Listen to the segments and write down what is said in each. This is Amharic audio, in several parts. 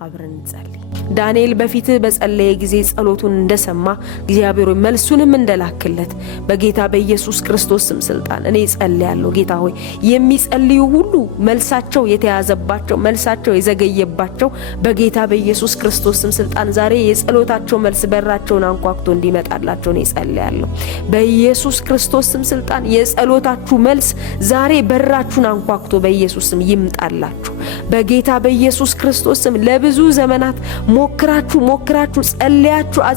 አብረን እንጸልይ። ዳንኤል በፊት በጸለየ ጊዜ ጸሎቱን እንደሰማ እግዚአብሔር ሆይ መልሱንም እንደላክለት በጌታ በኢየሱስ ክርስቶስ ስም ስልጣን እኔ ጸልያለሁ። ጌታ ሆይ የሚጸልዩ ሁሉ መልሳቸው የተያዘባቸው መልሳቸው የዘገየባቸው በጌታ በኢየሱስ ክርስቶስ ስም ስልጣን ዛሬ የጸሎታቸው መልስ በራቸውን አንኳኩቶ እንዲመጣላቸው እኔ ጸልያለሁ። በኢየሱስ ክርስቶስ ስም ስልጣን የጸሎታችሁ መልስ ዛሬ በራችሁን አንኳኩቶ በኢየሱስ ስም ይምጣላችሁ። በጌታ በኢየሱስ ክርስቶስ ስም ለብዙ ዘመናት ሞክራችሁ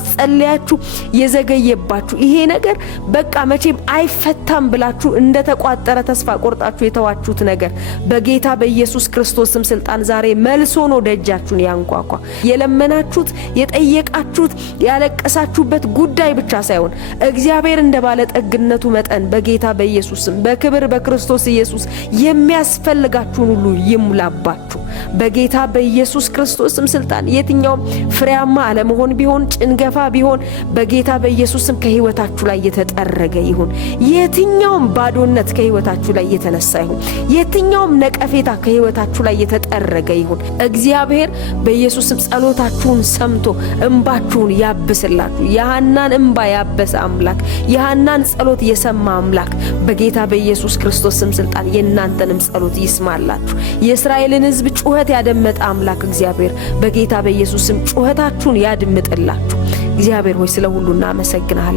ጸልያችሁ የዘገየባችሁ ይሄ ነገር በቃ መቼም አይፈታም ብላችሁ እንደተቋጠረ ተስፋ ቆርጣችሁ የተዋችሁት ነገር በጌታ በኢየሱስ ክርስቶስ ስም ስልጣን ዛሬ መልሶ ነው ደጃችሁን ያንኳኳ። የለመናችሁት የጠየቃችሁት ያለቀሳችሁበት ጉዳይ ብቻ ሳይሆን እግዚአብሔር እንደባለ ጠግነቱ መጠን በጌታ በኢየሱስ ስም በክብር በክርስቶስ ኢየሱስ የሚያስፈልጋችሁን ሁሉ ይሙላባችሁ በጌታ በኢየሱስ ክርስቶስ ስም ስልጣን። የትኛውም ፍሬያማ አለመሆን ቢሆን ጭንገፋ ቢሆን በጌታ በኢየሱስ ስም ከህይወታችሁ ላይ የተጠረገ ይሁን። የትኛውም ባዶነት ከህይወታችሁ ላይ የተነሳ ይሁን። የትኛውም ነቀፌታ ከህይወታችሁ ላይ የተጠረገ ይሁን። እግዚአብሔር በኢየሱስ ስም ጸሎታችሁን ሰምቶ እንባችሁን ያብስላችሁ። የሐናን እንባ ያበሰ አምላክ፣ የሐናን ጸሎት የሰማ አምላክ በጌታ በኢየሱስ ክርስቶስ ስም ስልጣን የእናንተንም ጸሎት ይስማላችሁ። የእስራኤልን ህዝብ ጩኸት ያደመጠ አምላክ እግዚአብሔር በጌታ በኢየሱስ ስም ጩኸታችሁን ያድምጥላችሁ። እግዚአብሔር ሆይ ስለ ሁሉ እናመሰግናለን።